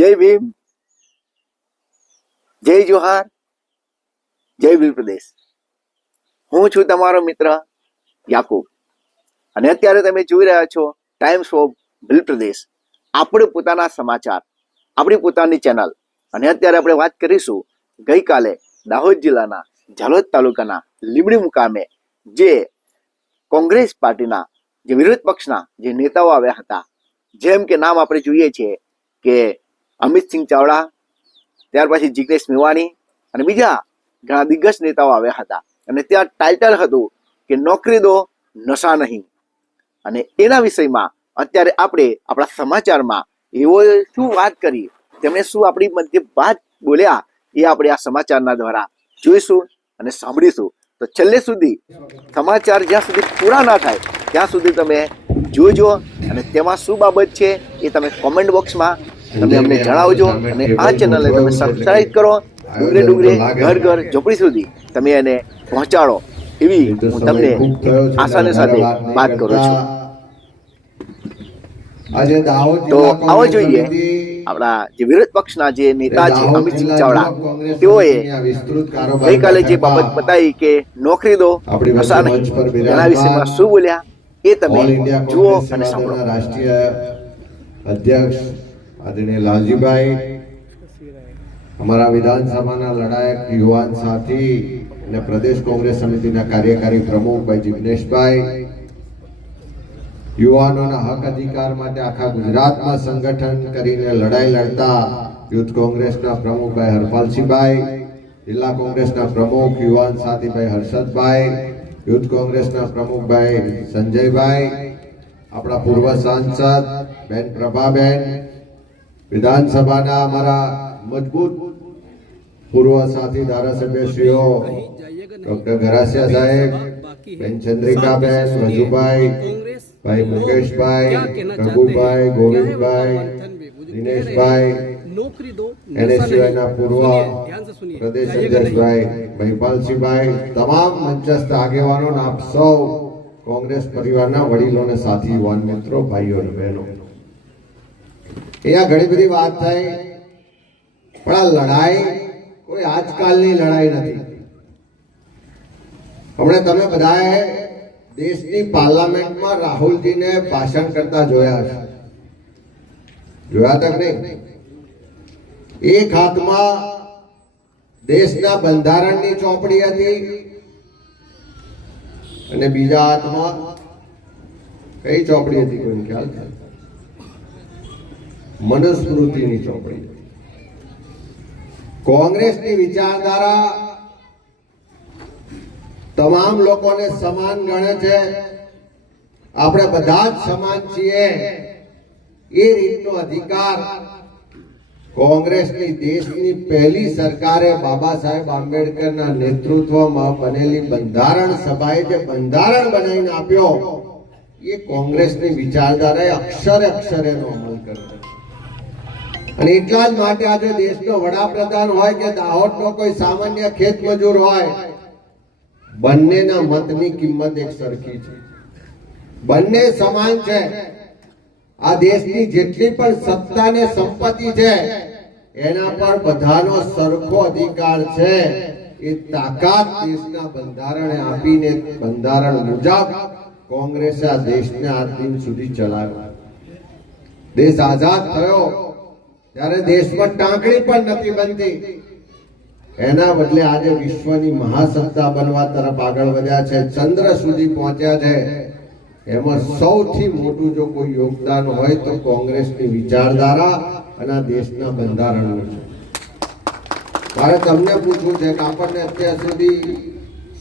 જય ભીમ. જય જોહાર. જય ભીમ પ્રદેશ. હું છું તમારો મિત્ર યાકુબ. અને અત્યારે તમે જોઈ રહ્યા છો ટાઈમ્સ ઓફ ભીલ પ્રદેશ. આપણે પોતાના સમાચાર, આપણી પોતાની ચેનલ અને અત્યારે આપણે વાત કરીશું ગઈકાલે દાહોદ જિલ્લાના ઝાલોદ તાલુકાના લીમડી મુકામે જે કોંગ્રેસ પાર્ટીના જે વિરોધ પક્ષના જે નેતાઓ આવ્યા હતા. જેમ કે નામ આપણે જોઈએ છીએ કે અમિતસિંહ ચાવડા, ત્યાર પછી જિગ્નેશ મેવાણી અને બીજા ઘણા દિગ્ગજ નેતાઓ આવ્યા હતા. અને ત્યાં ટાઇટલ હતું કે નોકરી દો, નશા નહીં. અને એના વિષયમાં અત્યારે આપણે આપણા સમાચારમાં એવો શું વાત કરી, તેમણે શું આપણી મધ્ય વાત બોલ્યા, એ આપણે આ સમાચારના દ્વારા જોઈશું અને સાંભળીશું. તો છેલ્લે સુધી સમાચાર જ્યાં સુધી પૂરા ના થાય, ત્યાં સુધી તમે જોજો અને તેમાં શું બાબત છે એ તમે કોમેન્ટ બોક્સમાં તમે અમને જણાવજો અને આ ચેનલને તમે સબસ્ક્રાઇબ કરો. ડુંગરે ડુંગરે ઘર ઘર ઝોપડી સુધી તમે એને પહોંચાડો. એવી હું તમને આશાને સાથે વાત કરું છું. તો આવો જોઈએ. આપણા જે વિરોધ પક્ષના જે નેતા છે અમિતસિંહ ચાવડા તેઓએ ગઈકાલે જે બાબત બતાવી કે નોકરી દો નશા નહીં એના વિશેમાં શું બોલ્યા એ તમે જુઓ અને સાંભળો. રાષ્ટ્રીય અધ્યક્ષ આદરણીય લાલજીભાઈ, અમારા વિધાનસભાના લડાયક યુવાન સાથી અને પ્રદેશ કોંગ્રેસ સમિતિના કાર્યકારી પ્રમુખ ભાઈ જિગ્નેશભાઈ, યુવાનોના હક અધિકાર માટે આખા ગુજરાતમાં સંગઠન કરીને લડાઈ લડતા યુથ કોંગ્રેસના પ્રમુખ ભાઈ હરપાલસિંહભાઈ, જિલ્લા કોંગ્રેસના પ્રમુખ યુવાન સાથી ભાઈ હર્ષદભાઈ, યુથ કોંગ્રેસના પ્રમુખ ભાઈ સંજયભાઈ, આપણા પૂર્વ સાંસદ બેન પ્રભાબેન વિધાનસભાના અમારા મજબૂત પૂર્વ સાથી ધારાસભ્યશ્રીઓ, ડોક્ટર ઘરાસિયા સાહેબ, બેન ચંદ્રિકાબેન રજુભાઈ, ભાઈ મુકેશભાઈ રઘુભાઈ ગોવિંદભાઈ, દિનેશભાઈ, એને સિવાયના પૂર્વ પ્રદેશ અધ્યક્ષભાઈ મહિપાલસિંહભાઈ, તમામ મંચસ્થ આગેવાનો આપ સૌ કોંગ્રેસ પરિવારના વડીલો સાથી યુવાન મિત્રો, ભાઈઓ અને બહેનો. અહીંયા ઘણી બધી વાત થઈ પણ આ લડાઈ કોઈ આજકાલની લડાઈ નથી. હમણાં તમે બધાએ દેશની પાર્લામેન્ટમાં રાહુલજીને ભાષણ કરતા જોયા છે જોયા તક નહીં? એક હાથમાં દેશના બંધારણની ચોપડી હતી અને બીજા હાથમાં કઈ ચોપડી હતી કોઈ ખ્યાલ છે? મનુસ્મૃતિની ચોપડી. કોંગ્રેસની વિચારધારા તમામ લોકોને સમાન ગણે છે. આપણે બધા જ સમાન છીએ. એ રીતનો અધિકાર કોંગ્રેસની દેશની પહેલી સરકારે બાબા સાહેબ આંબેડકરના નેતૃત્વમાં બનેલી બંધારણ સભાએ જે બંધારણ બનાવીને આપ્યો, એ કોંગ્રેસની વિચારધારાએ અક્ષરે અક્ષરે કર્યો અને એટલા જ માટે આજે દેશનો વડાપ્રધાન હોય કે દાહોદનો કોઈ સામાન્ય ખેત મજૂર હોય, બંનેના મતની કિંમત એક સરખી છે. બંને સમાન છે. આ દેશની જેટલી પણ સત્તા ને સંપત્તિ છે, એના પર બધાનો સરખો અધિકાર છે. એ તાકાત દેશના બંધારણે આપીને બંધારણ મુજબ કોંગ્રેસે આ દેશને આજ દિન સુધી ચલાવ્યો. દેશ આઝાદ થયો. ત્યારે દેશમાં ટાંકણી પણ નથી બનતી. એના બદલે આજે વિશ્વની મહાસત્તા બનવા તરફ આગળ વધ્યા છે, ચંદ્ર સુધી પહોંચ્યા છે. એમાં સૌથી મોટું જો કોઈ યોગદાન હોય તો કોંગ્રેસની વિચારધારા અને દેશના બંધારણનું છે. મારે તમને પૂછવું છે કે આપણને અત્યાર સુધી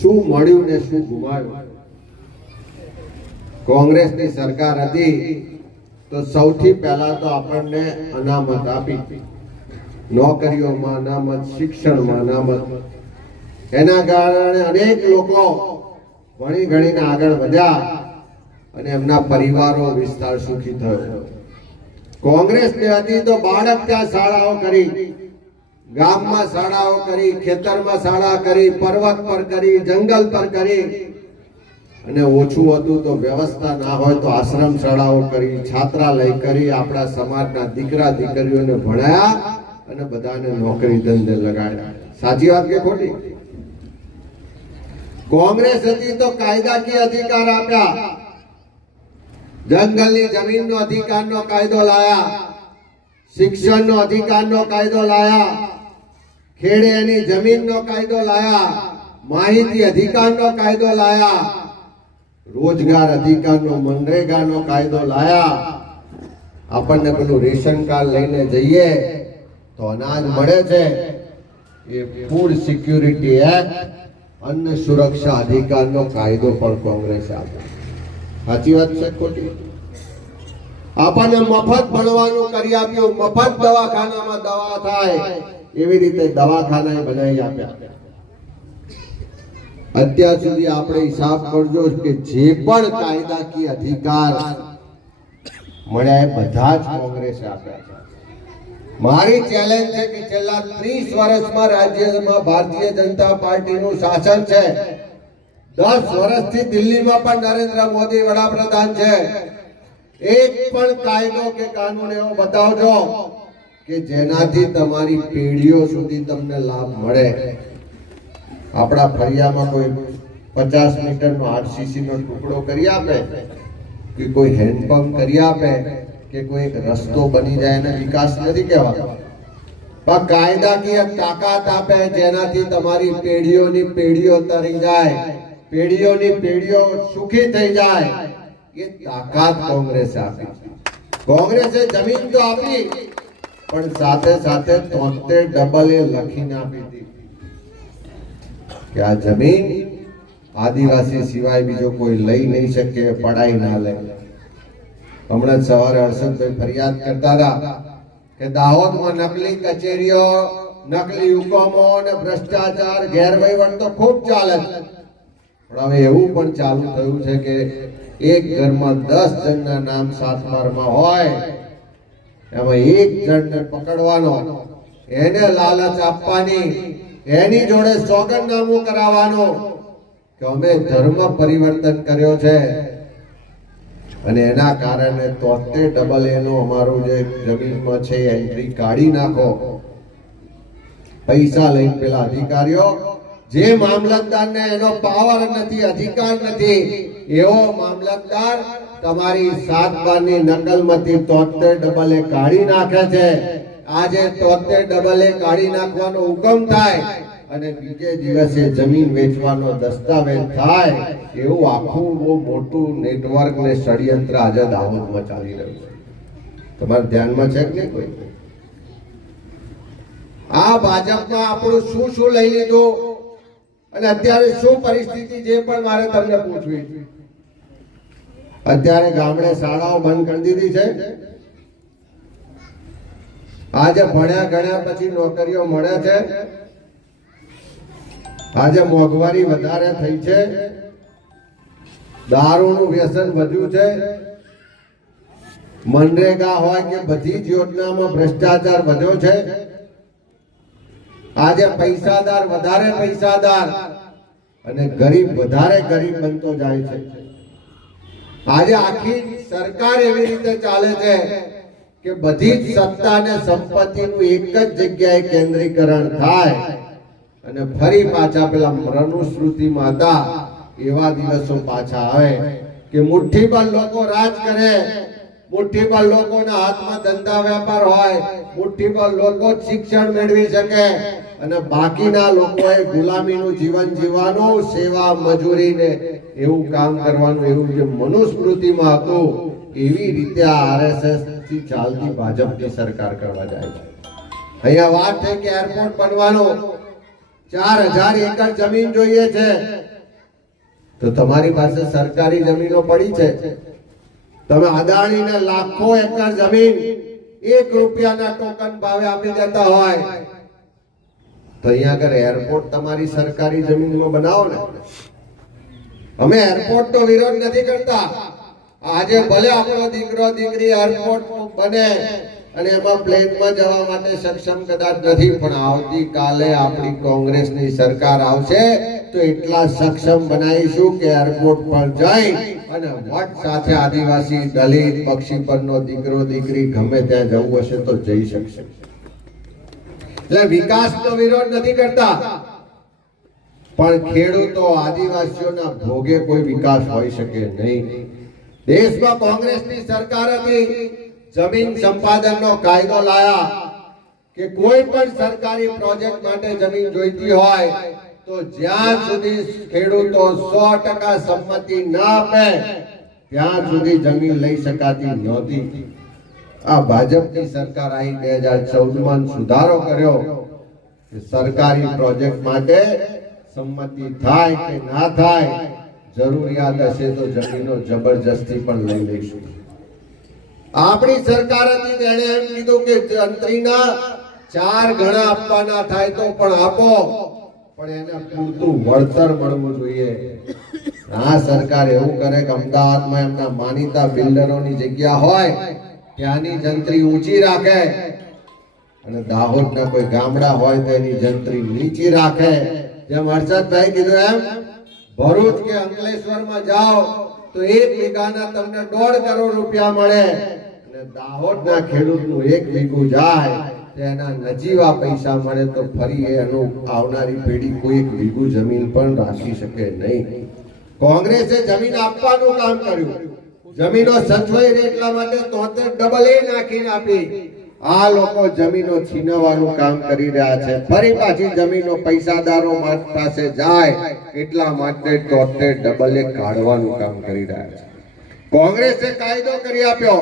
શું મળ્યું ને શું ગુમાવ્યું? કોંગ્રેસની સરકાર હતી તો સૌથી પહેલા તો આપણને અનામત આપી. નોકરીઓમાં અનામત, શિક્ષણમાં અનામત. એના કારણે અનેક લોકો ભણી ગણીને આગળ વધ્યા અને એમના પરિવારો વિસ્તાર સુખી થયો. કોંગ્રેસ હતી તો બાળક ત્યાં શાળાઓ કરી, ગામમાં શાળાઓ કરી, ખેતરમાં શાળા કરી, પર્વત પર કરી, જંગલ પર કરી. અને ઓછું હતું તો વ્યવસ્થા ના હોય તો આશ્રમ શાળાઓ કરી, છાત્રાલય કરી, આપણા સમાજના દીકરા દીકરીઓને ભણાયા અને બધાને નોકરી ધંધે લગાડ્યા. સાચી વાત કે ખોટી? કોંગ્રેસ હતી તો કાયદાકીય અધિકાર આપ્યા. જંગલની જમીનનો અધિકારનો કાયદો લાયા. શિક્ષણનો અધિકારનો કાયદો લાયા. ખેડે એની જમીનનો કાયદો લાયા. માહિતી અધિકારનો કાયદો લાયા. રોજગાર અધિકારનો મનરેગાનો કાયદો લાયા. આપણને પેલું રેશન કાર્ડ લઈને જઈએ તો અનાજ મળે છે. એ ફૂડ સિક્યુરિટી એક્ટ અન્ન સુરક્ષા અધિકારનો કાયદો પણ કોંગ્રેસે આપ્યો. સાચી વાત છે ખોટી? આપણને મફત ભણવાનું કરી આપ્યું. મફત દવાખાનામાં દવા થાય. એવી રીતે દવાખાના બનાવી આપ્યા. અત્યાર સુધી આપણે હિસાબ કરજો કે જે પણ કાયદાકીય અધિકાર મળ્યા એ બધા જ કોંગ્રેસે આપ્યા છે. મારી ચેલેન્જ છે કે છેલ્લા 30 વર્ષમાં રાજ્યમાં ભારતીય જનતા પાર્ટીનું શાસન છે. 10 વર્ષથી દિલ્હીમાં પણ નરેન્દ્ર મોદી વડાપ્રધાન છે. એક પણ કાયદો કે કાનૂન એવો બતાવજો કે જેનાથી તમારી પેઢીઓ સુધી તમને લાભ મળે. આપણા ફળિયામાં કોઈ પચાસ મીટરનો આરસીસી નો ટુકડો કરી આપે, કે કોઈ હેન્ડપંપ કરી આપે, કે કોઈ એક રસ્તો બની જાય એને વિકાસ નથી કહેવાતો પણ કાયદાકીય તાકાત આપે જેનાથી તમારી પેઢીઓની પેઢીઓ તરી જાય, પેઢીઓની પેઢીઓ સુખી થઈ જાય, એ તાકાત કોંગ્રેસે આપી કોંગ્રેસે જમીન તો આપી, પણ સાથે સાથે તોતેર ડબલ એ લખીને આપી હતી કે આ જમીન આદિવાસી સિવાય બીજો કોઈ લઈ નહીં શકે, પડાઈ ના લે. હમણાં જ સવારે હર્ષદભાઈ ફરિયાદ કરતા હતા કે દાહોદમાં નકલી કચેરીઓ, નકલી હુકમો અને ભ્રષ્ટાચાર ગેરવહીવટ તો ખૂબ ચાલે છે. પણ હવે એવું પણ ચાલુ થયું છે કે એક ઘરમાં દસ જણના નામ સાતબારમાં હોય, એમાં એક જણને પકડવાનો, એને લાલચ આપવાની એની જોડે સોગંદનામું કરાવવાનો કે અમે ધર્મ પરિવર્તન કર્યો છે. અને એના કારણે તોતેર ડબલ એનો અમારું જે જમીનમાં છે એન્ટ્રી કાઢી નાખો. પૈસા લઈને પેલા અધિકારીઓ, જે મામલતદારને એનો પાવર નથી, અધિકાર નથી, એવો મામલતદાર તમારી સાત બારની નકલમાંથી તોતેર ડબલ કાઢી નાખે છે. આજે તોતેર ડબલ એ કાઢી નાખવાનો હુકમ થાય અને બીજે દિવસે જમીન વેચવાનો દસ્તાવેજ થાય એવું આખું બહુ મોટું નેટવર્ક ને ષડયંત્ર આજે દાહોદમાં ચાલી રહ્યું છે. તમારા ધ્યાનમાં છે કે નહીં કોઈ? આ ભાજપમાં આપણું શું શું લઈ લીધું અને અત્યારે શું પરિસ્થિતિ જે પણ મારે તમને પૂછવી અત્યારે ગામડે શાળાઓ બંધ કરી દીધી છે. આજે ભણ્યા ગણ્યા પછી નોકરીઓ મળે છે. આજે મોંઘવારી વધારે થઈ છે. દારૂનું વ્યસન વધ્યું છે. મનરેગા હોય કે બધી જ યોજનામાં ભ્રષ્ટાચાર વધ્યો છે. આજે પૈસાદાર વધારે પૈસાદાર અને ગરીબ વધારે ગરીબ બનતો જાય છે. આજે આખી સરકાર એવી રીતે ચાલે છે કે બધી જ સત્તા અને સંપત્તિનું એક જ જગ્યાએ કેન્દ્રીકરણ થાય અને ફરી પાછા પેલા મનુસ્મૃતિમાં હતા એવા દિવસો પાછા આવે કે મુઠ્ઠી પર લોકો રાજ કરે મુઠ્ઠી પર લોકોના હાથમાં ધંધા વેપાર હોય મુઠ્ઠી પર લોકો શિક્ષણ મેળવી શકે અને બાકીના લોકોએ ગુલામીનું જીવન જીવવાનું, સેવા મજૂરી ને એવું કામ કરવાનું, એવું જે મનુસ્મૃતિમાં હતું, એવી રીતે આ આરએસએસ થી ચાલતી ભાજપની સરકાર કરવા જાય છે. અહીંયા વાત છે કે એરપોર્ટ બનવાનો. ચાર હજાર એકર જમીન જોઈએ છે. તો તમારી પાસે સરકારી જમીનો પડી છે. તમે અદાણીને લાખો એકર જમીન એક રૂપિયાના ટોકન ભાવે આપી દેતા હોય. તો અહીંયા આગળ એરપોર્ટ તમારી સરકારી જમીનમાં બનાવો ને. અમે એરપોર્ટ તો વિરોધ નથી કરતા. આજે ભલે આપણો દીકરો, દીકરી એરપોર્ટ બને, અને એમાં પ્લેનમાં જવા માટે સક્ષમ કદાચ નથી, પણ આવતીકાલે આપણી કોંગ્રેસની સરકાર આવશે, તો એટલા સક્ષમ બનાવીશું કે એરપોર્ટ પર જઈ અને વટ સાથે આદિવાસી, દલિત, પક્ષી પરનો દીકરો, દીકરી ગમે ત્યાં જવું હશે તો જઈ શકશે. એટલે વિકાસનો વિરોધ નથી કરતા, પણ ખેડૂતો, આદિવાસીઓના ભોગે કોઈ વિકાસ હોઈ શકે નહીં. દેશમાં કોંગ્રેસની સરકાર હતી, જમીન સંપાદનનો કાયદો લાયા કે કોઈ પણ સરકારી પ્રોજેક્ટ માટે જમીન જોઈતી હોય, તો જ્યાં સુધી ખેડૂતો સો ટકા સંમતિ ના આપે, ત્યાં સુધી જમીન લઈ શકાતી નહોતી. આ ભાજપની સરકાર આવી બે હજાર ચૌદમાં સુધારો કર્યો સરકારી પ્રોજેક્ટ માટે સંમતિ થાય કે ના થાય જરૂરિયાત હશે તો જમીનો જબરજસ્તી પણ લઈ લઈશું. આપણી સરકાર હતી તેણે એમ કીધું કે જંત્રીના ચાર ગણા આપવાના થાય તો પણ આપો. પણ એને પૂરતું વળતર મળવું જોઈએ. આ સરકાર એવું કરે કે અમદાવાદમાં એમના માનીતા બિલ્ડરોની જગ્યા હોય, ત્યાંની જંત્રી ઊંચી રાખે અને દાહોદના કોઈ ગામડા હોય તો એની જંત્રી નીચી રાખે. જેમ હર્ષદભાઈ કીધું એમ ભરૂચ કે અંકલેશ્વરમાં જાઓ તો એક વીઘાના તમને દોઢ કરોડ રૂપિયા મળે. અને દાહોદના ખેડૂતનું એક વીઘું જાય તેના નજીવા પૈસા મળે તો ફરી એનું આવનારી પેઢી કોઈ એક વીઘું જમીન પણ રાખી શકે નહીં. કોંગ્રેસે જમીન આપવાનું કામ કર્યું. જમીનો સચવાઈ એટલા માટે તોતેર ડબલ એ નાખીને આપી. આ લોકો જમીનો છીનવવાનું કામ કરી રહ્યા છે. ફરી પાછી જમીનો પૈસાદારો પાસે જાય, એટલા માટે તોતેર ડબલે કાઢવાનું કામ કરી રહ્યા છે. કોંગ્રેસે કાયદો કરી આપ્યો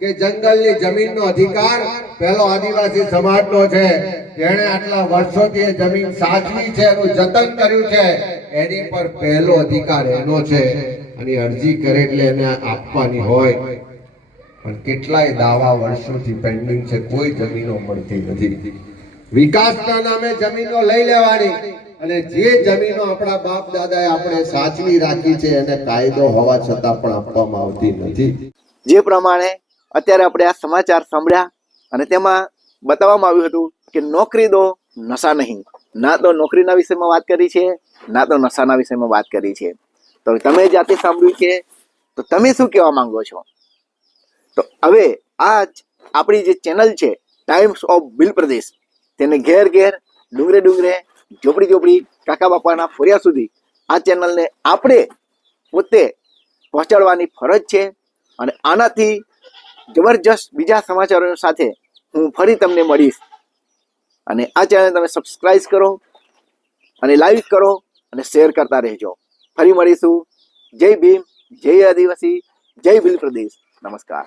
કે જંગલની જમીનનો અધિકાર પહેલો આદિવાસી સમાજનો છે. જેણે આટલા વર્ષોથી એ જમીન સાચવી છે, એનું જતન કર્યું છે. એની પર પહેલો અધિકાર એનો છે. અને અરજી કરે એટલે એને આપવાની હોય પણ કેટલાય દાવા વર્ષોથી પેન્ડિંગ છે, કોઈ જમીનો મળતી નથી. વિકાસના નામે જમીનો લઈ લેવાની અને જે જમીનો આપણા બાપ દાદાએ આપણે સાચવી રાખી છે, એને કાયદો હોવા છતાં પણ આપવામાં આવતી નથી. જે પ્રમાણે અત્યારે આપણે આ સમાચાર સાંભળ્યા અને તેમાં બતાવવામાં આવ્યું હતું કે નોકરી દો, નશા નહીં. ના તો નોકરીના વિષયમાં વાત કરી છે, ના તો નશાના વિષયમાં વાત કરી છે. તો તમે જાતે સાંભળ્યું છે, તો તમે શું કહેવા માંગો છો? તો હવે આ આપણી જે ચેનલ છે ટાઈમ્સ ઓફ બિલ પ્રદેશ તેને ઘેર ઘેર ડુંગરે ડુંગરે, ઝોપડી ઝોપડી, કાકા બાપાના ફોરિયા સુધી આ ચેનલને આપણે પોતે પહોંચાડવાની ફરજ છે અને આનાથી જબરજસ્ત બીજા સમાચારો સાથે હું ફરી તમને મળીશ. અને આ ચેનલ તમે સબસ્ક્રાઈબ કરો અને લાઈક કરો અને શેર કરતા રહેજો. ફરી મળીશું. જય ભીમ, જય આદિવાસી, જય ભીલ પ્રદેશ નમસ્કાર.